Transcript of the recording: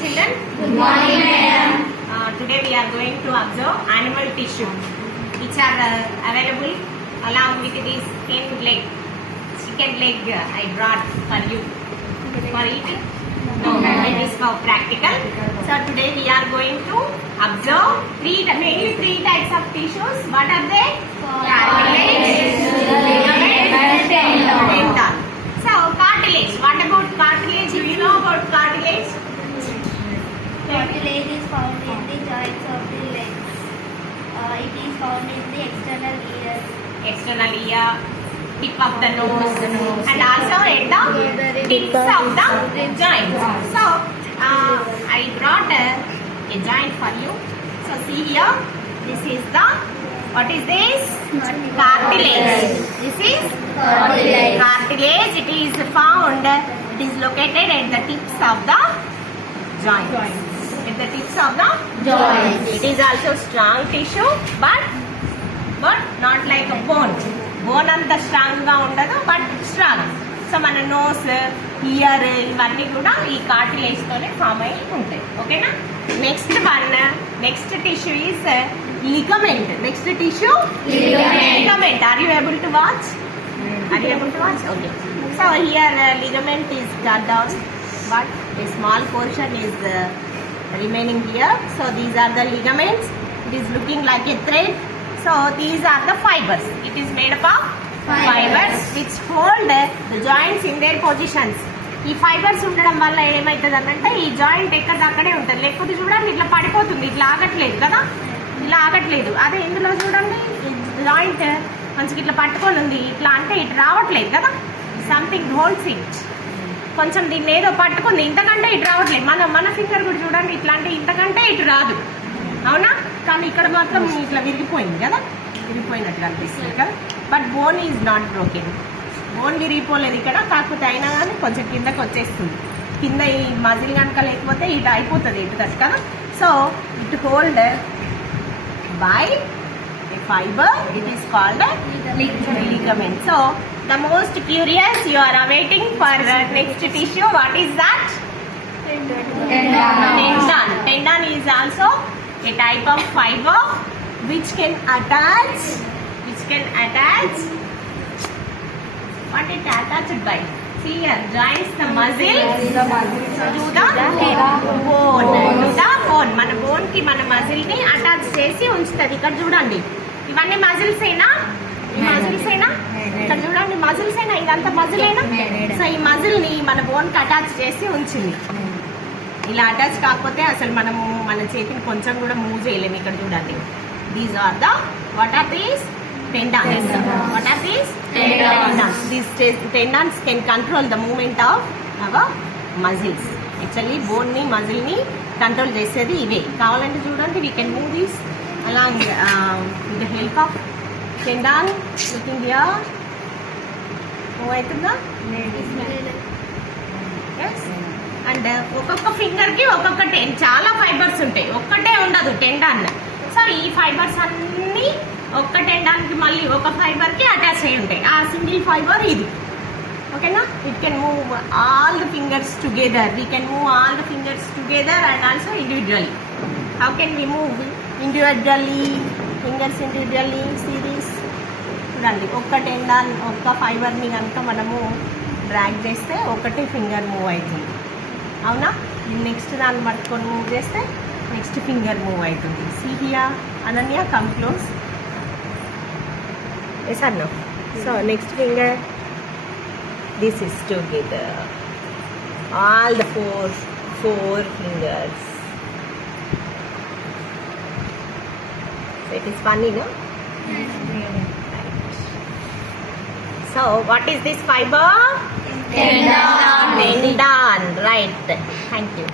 children. Good morning, madam. Today we are going to observe animal tissue, which are available along with this chicken leg. I brought for you for eating. No, it is for practical. So today we are going to observe mainly three types of tissues. What are they? Cartilage, ligament, tendon. So cartilage. What about cartilage? Do you know about cartilage? Cartilage is found in the joints of the legs. It is found in the external ears. External ear, tip of the nose, and also at the tips of the joint. So I brought a joint for you. So see here, this is the, what is this? Cartilage. This is cartilage. It is found, it is located at the tips of the joint. At the tips of the joint. It is also strong tissue, but not like a bone. Bone అంత strong గా ఉండదు, but strong. So మన nose, ear ఇవన్నీ కూడా ఈ cartilage తోనే form అయి ఉంటాయి. ఓకేనా? Next tissue is ligament. Next tissue ligament. Are you able to watch? Okay. So here ligament is cut down, but a small portion is remaining here. So these are the ligaments. It is looking like a thread. So these are the fibers. It is made up of fibers which hold the joints in their positions. ఈ ఫైబర్స్ ఉండడం వల్ల ఏమవుతుంది అంటే ఈ జాయింట్ ఎక్కడిదక్కడే ఉంటుంది. లేకపోతే చూడండి ఇట్లా పడిపోతుంది, ఇట్లా ఆగట్లేదు కదా, ఇలా ఆగట్లేదు. అదే ఇందులో చూడండి జాయింట్ మంచిగా ఇట్లా పట్టుకొని ఉంది, ఇట్లా అంటే ఇటు రావట్లేదు కదా. Something holds it. కొంచెం దీన్ని ఏదో పట్టుకుంది, ఇంతకంటే ఇటు రావట్లేదు. మన ఫింగర్ కూడా చూడండి ఇట్లా అంటే ఇంతకంటే ఇటు రాదు, అవునా? కానీ ఇక్కడ మాత్రం ఇట్లా విరిగిపోయింది కదా, విరిగిపోయినట్టు అనిపిస్తుంది కదా. But bone is not broken. Bone విరిగిపోలేదు ఇక్కడ, కాకపోతే అయినా కానీ కొంచెం కిందకి వచ్చేస్తుంది. కింద ఈ మజిల్ కనుక లేకపోతే ఇటు అయిపోతుంది ఇటు కదా. So it hold by a fiber, it is called ligament. So the most curious, you are awaiting for next tissue. What is that? Tendon is also a type of fiber which can attach what it attached by. See here, joins the muscle to the bone. మన బోన్ కి మన మజిల్ ని అటాచ్ చేసి ఉంచుతుంది. ఇక్కడ చూడండి ఇవన్నీ మజిల్స్ అయినా, ఇక్కడ చూడండి మజిల్స్ అయినా, ఇదంతా మజిల్ అయినా. సో ఈ మజిల్ ని మన బోన్ కి అటాచ్ చేసి ఉంచింది. ఇలా అటాచ్ కాకపోతే అసలు మనము మన చేతిని కొంచెం కూడా మూవ్ చేయలేము. ఇక్కడ చూడండి, these are the what are these tendons. What are these? Tendons. These tendons can control the movement of our muscles. Actually bone ni muscle ni control చేసేది ఇవే. కావాలంటే చూడండి, we can move this along with the help of tendon. Looking here, move అవుతుందా? Yes. And ఒక్కొక్క ఫింగర్ కి ఒక్కొక్క చాలా ఫైబర్స్ ఉంటాయి, ఒక్కటే ఉండదు టెండాన్. సో ఈ ఫైబర్స్ అన్ని ఒక్క టెండాన్కి మళ్ళీ ఒక ఫైబర్కి అటాచ్ అయి ఉంటాయి. ఆ సింగిల్ ఫైబర్ ఇది. ఓకేనా? It can move all the fingers together. We can move all the fingers together and also individually. How can we move individually fingers individually? Series చూడండి, ఒక్క టెండాన్ ఒక్క ఫైబర్ని కనుక మనము డ్రాగ్ చేస్తే ఒకటే ఫింగర్ మూవ్ అవుతుంది, అవునా? నెక్స్ట్ దాన్ని పట్టుకొని మూవ్ చేస్తే నెక్స్ట్ ఫింగర్ మూవ్ అవుతుంది. See here, Ananya, come close. Yes or no? So next finger, this is together. All the four fingers. So it is funny, no? Right. So what is this fiber? Tendon. Tendon. Right. Thank you.